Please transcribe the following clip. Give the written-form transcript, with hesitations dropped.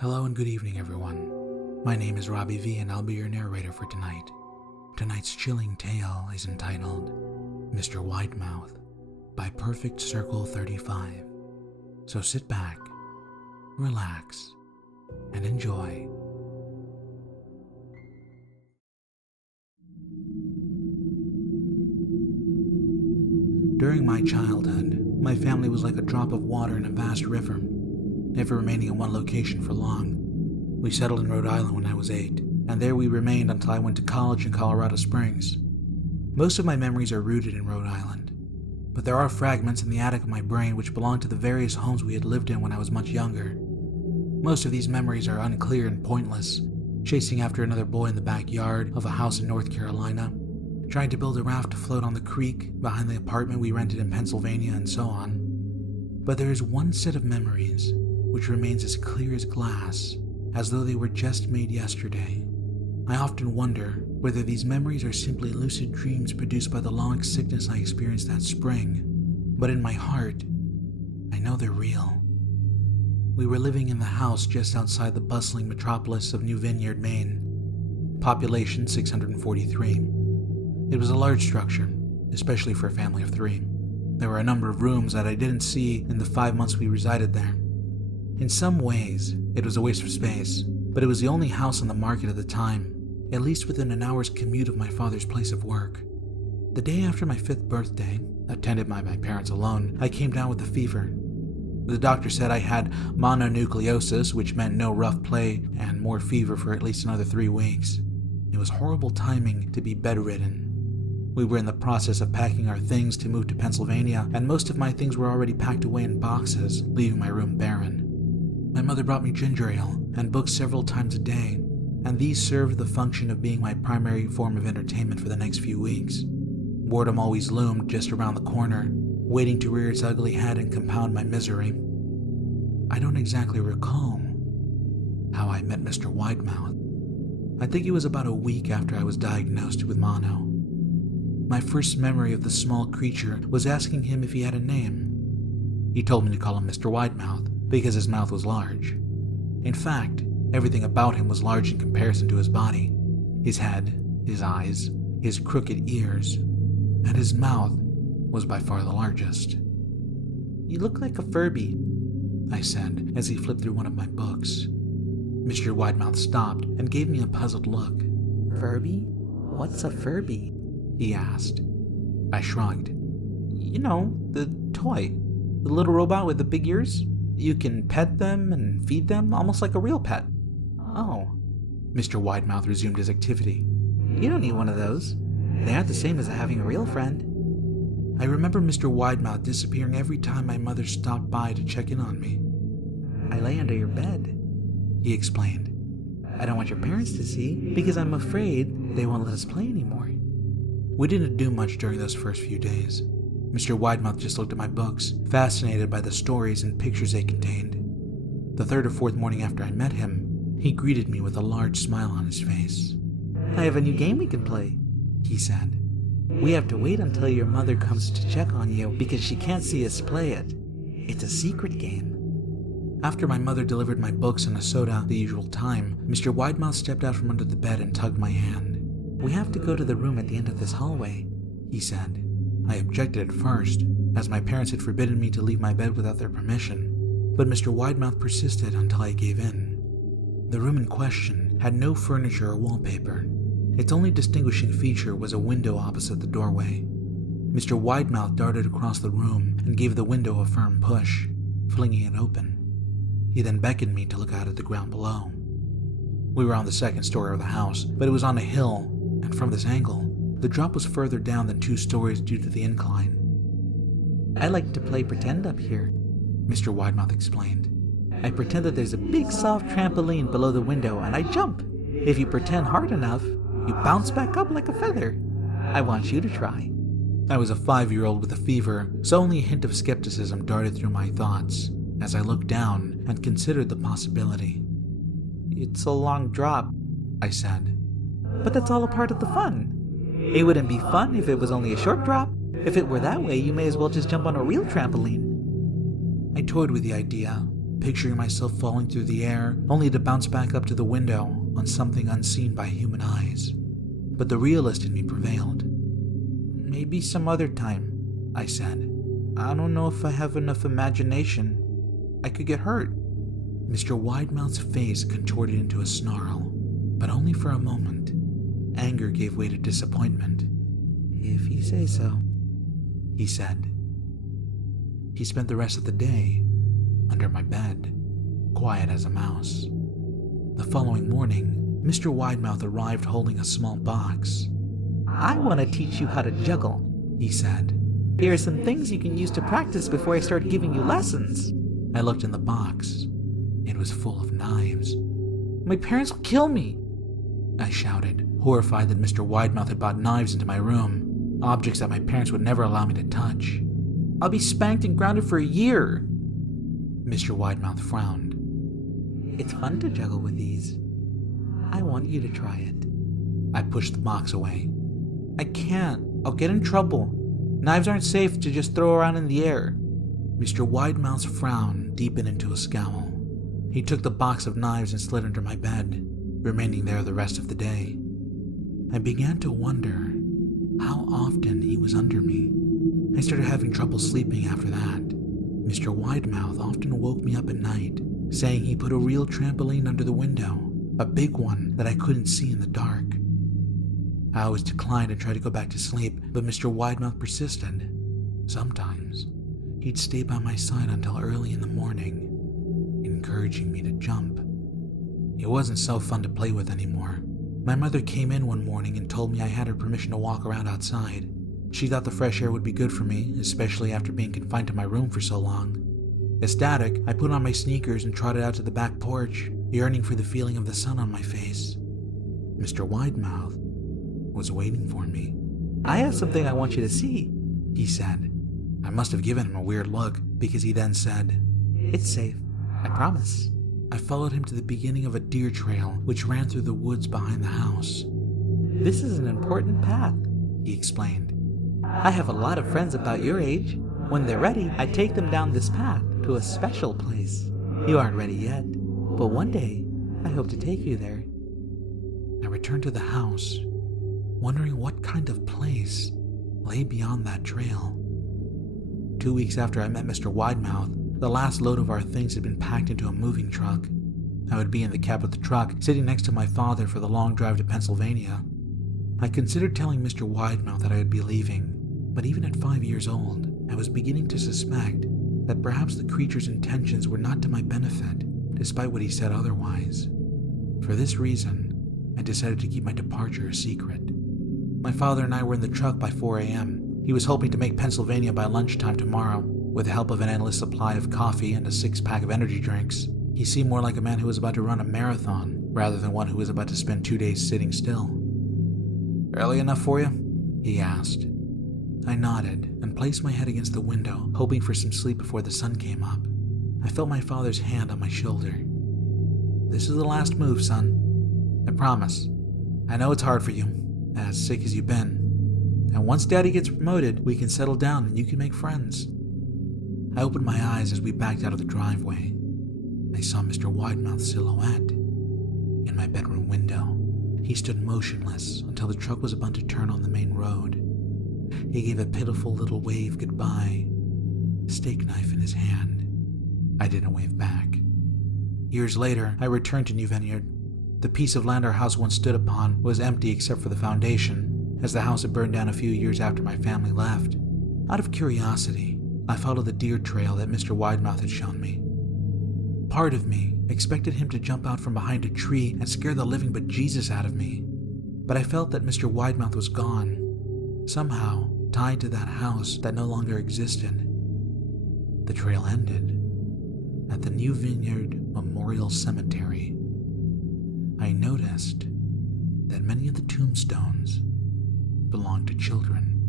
Hello and good evening, everyone. My name is Robbie V, and I'll be your narrator for tonight. Tonight's chilling tale is entitled Mr. Widemouth by Perfect Circle 35. So sit back, relax, and enjoy. During my childhood, my family was like a drop of water in a vast river, never remaining in one location for long. We settled in Rhode Island when I was 8, and there we remained until I went to college in Colorado Springs. Most of my memories are rooted in Rhode Island, but there are fragments in the attic of my brain which belong to the various homes we had lived in when I was much younger. Most of these memories are unclear and pointless, chasing after another boy in the backyard of a house in North Carolina, trying to build a raft to float on the creek behind the apartment we rented in Pennsylvania, and so on. But there is one set of memories which remains as clear as glass, as though they were just made yesterday. I often wonder whether these memories are simply lucid dreams produced by the long sickness I experienced that spring, but in my heart, I know they're real. We were living in the house just outside the bustling metropolis of New Vineyard, Maine. Population 643. It was a large structure, especially for a family of 3. There were a number of rooms that I didn't see in the 5 months we resided there. In some ways, it was a waste of space, but it was the only house on the market at the time, at least within an hour's commute of my father's place of work. The day after my 5th birthday, attended by my parents alone, I came down with a fever. The doctor said I had mononucleosis, which meant no rough play and more fever for at least another 3 weeks. It was horrible timing to be bedridden. We were in the process of packing our things to move to Pennsylvania, and most of my things were already packed away in boxes, leaving my room barren. My mother brought me ginger ale and books several times a day, and these served the function of being my primary form of entertainment for the next few weeks. Boredom always loomed just around the corner, waiting to rear its ugly head and compound my misery. I don't exactly recall how I met Mr. Widemouth. I think it was about a week after I was diagnosed with mono. My first memory of the small creature was asking him if he had a name. He told me to call him Mr. Widemouth because his mouth was large. In fact, everything about him was large in comparison to his body. His head, his eyes, his crooked ears, and his mouth was by far the largest. "You look like a Furby," I said as he flipped through one of my books. Mr. Widemouth stopped and gave me a puzzled look. "Furby? What's a Furby?" he asked. I shrugged. "You know, the toy. The little robot with the big ears. You can pet them and feed them, almost like a real pet." "Oh." Mr. Widemouth resumed his activity. "You don't need one of those. They aren't the same as having a real friend." I remember Mr. Widemouth disappearing every time my mother stopped by to check in on me. "I lay under your bed," he explained. "I don't want your parents to see, because I'm afraid they won't let us play anymore." We didn't do much during those first few days. Mr. Widemouth just looked at my books, fascinated by the stories and pictures they contained. The 3rd or 4th morning after I met him, he greeted me with a large smile on his face. "I have a new game we can play," he said. "We have to wait until your mother comes to check on you because she can't see us play it. It's a secret game." After my mother delivered my books and a soda the usual time, Mr. Widemouth stepped out from under the bed and tugged my hand. "We have to go to the room at the end of this hallway," he said. I objected at first, as my parents had forbidden me to leave my bed without their permission, but Mr. Widemouth persisted until I gave in. The room in question had no furniture or wallpaper. Its only distinguishing feature was a window opposite the doorway. Mr. Widemouth darted across the room and gave the window a firm push, flinging it open. He then beckoned me to look out at the ground below. We were on the 2nd story of the house, but it was on a hill, and from this angle, the drop was further down than 2 stories due to the incline. "I like to play pretend up here," Mr. Widemouth explained. "I pretend that there's a big soft trampoline below the window and I jump. If you pretend hard enough, you bounce back up like a feather. I want you to try." I was a 5-year-old with a fever, so only a hint of skepticism darted through my thoughts as I looked down and considered the possibility. "It's a long drop," I said. "But that's all a part of the fun. It wouldn't be fun if it was only a short drop. If it were that way, you may as well just jump on a real trampoline." I toyed with the idea, picturing myself falling through the air, only to bounce back up to the window on something unseen by human eyes. But the realist in me prevailed. "Maybe some other time," I said. "I don't know if I have enough imagination. I could get hurt." Mr. Widemouth's face contorted into a snarl, but only for a moment. Anger gave way to disappointment. "If you say so," he said. He spent the rest of the day under my bed, quiet as a mouse. The following morning, Mr. Widemouth arrived holding a small box. "I want to teach you how to juggle," he said. "Here are some things you can use to practice before I start giving you lessons." I looked in the box. It was full of knives. "My parents will kill me," I shouted, horrified that Mr. Widemouth had brought knives into my room, objects that my parents would never allow me to touch. "I'll be spanked and grounded for a year." Mr. Widemouth frowned. "It's fun to juggle with these. I want you to try it." I pushed the box away. "I can't. I'll get in trouble. Knives aren't safe to just throw around in the air." Mr. Widemouth's frown deepened into a scowl. He took the box of knives and slid under my bed, remaining there the rest of the day. I began to wonder how often he was under me. I started having trouble sleeping after that. Mr. Widemouth often woke me up at night, saying he put a real trampoline under the window, a big one that I couldn't see in the dark. I always declined and tried to go back to sleep, but Mr. Widemouth persisted. Sometimes, he'd stay by my side until early in the morning, encouraging me to jump. It wasn't so fun to play with anymore. My mother came in one morning and told me I had her permission to walk around outside. She thought the fresh air would be good for me, especially after being confined to my room for so long. Ecstatic, I put on my sneakers and trotted out to the back porch, yearning for the feeling of the sun on my face. Mr. Widemouth was waiting for me. "I have something I want you to see," he said. I must have given him a weird look, because he then said, "It's safe, I promise." I followed him to the beginning of a deer trail which ran through the woods behind the house. "This is an important path," he explained. "I have a lot of friends about your age. When they're ready, I take them down this path to a special place. You aren't ready yet, but one day I hope to take you there." I returned to the house, wondering what kind of place lay beyond that trail. 2 weeks after I met Mr. Widemouth, the last load of our things had been packed into a moving truck. I would be in the cab of the truck, sitting next to my father for the long drive to Pennsylvania. I considered telling Mr. Widemouth that I would be leaving, but even at 5 years old, I was beginning to suspect that perhaps the creature's intentions were not to my benefit, despite what he said otherwise. For this reason, I decided to keep my departure a secret. My father and I were in the truck by 4 a.m. He was hoping to make Pennsylvania by lunchtime tomorrow, with the help of an endless supply of coffee and a 6-pack of energy drinks. He seemed more like a man who was about to run a marathon, rather than one who was about to spend 2 days sitting still. "Early enough for you?" he asked. I nodded and placed my head against the window, hoping for some sleep before the sun came up. I felt my father's hand on my shoulder. "This is the last move, son. I promise. I know it's hard for you, as sick as you've been. And once Daddy gets promoted, we can settle down and you can make friends." I opened my eyes as we backed out of the driveway. I saw Mr. Widemouth's silhouette in my bedroom window. He stood motionless until the truck was about to turn on the main road. He gave a pitiful little wave goodbye, steak knife in his hand. I didn't wave back. Years later, I returned to New Vineyard. The piece of land our house once stood upon was empty except for the foundation, as the house had burned down a few years after my family left. Out of curiosity, I followed the deer trail that Mr. Widemouth had shown me. Part of me expected him to jump out from behind a tree and scare the living bejesus out of me, but I felt that Mr. Widemouth was gone, somehow tied to that house that no longer existed. The trail ended at the New Vineyard Memorial Cemetery. I noticed that many of the tombstones belonged to children.